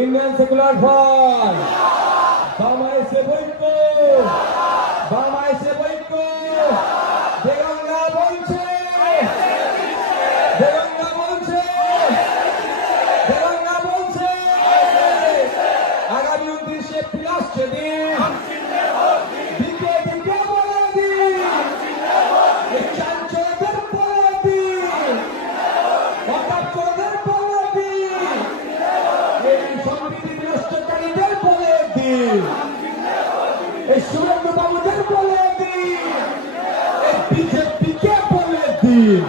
Indian secular front, বাংলাদেশে ঐক্য, বাংলাদেশে ঐক্য, দেগঙ্গা বলছে, দেগঙ্গা বলছে, দেগঙ্গা বলছে, আগামী 29 এপ্রিল আসছে দিন, দিকে দিকে বলে দিন, চাঞ্চল্যের বলে দিন, হঠাৎ বলে দিন, এই সংবিধি বিনষ্টকারীদের বলে দিন, এই সুরেন্দ্র বাবুদের বলে দিন, এই বিজেপিকে বলে দিন।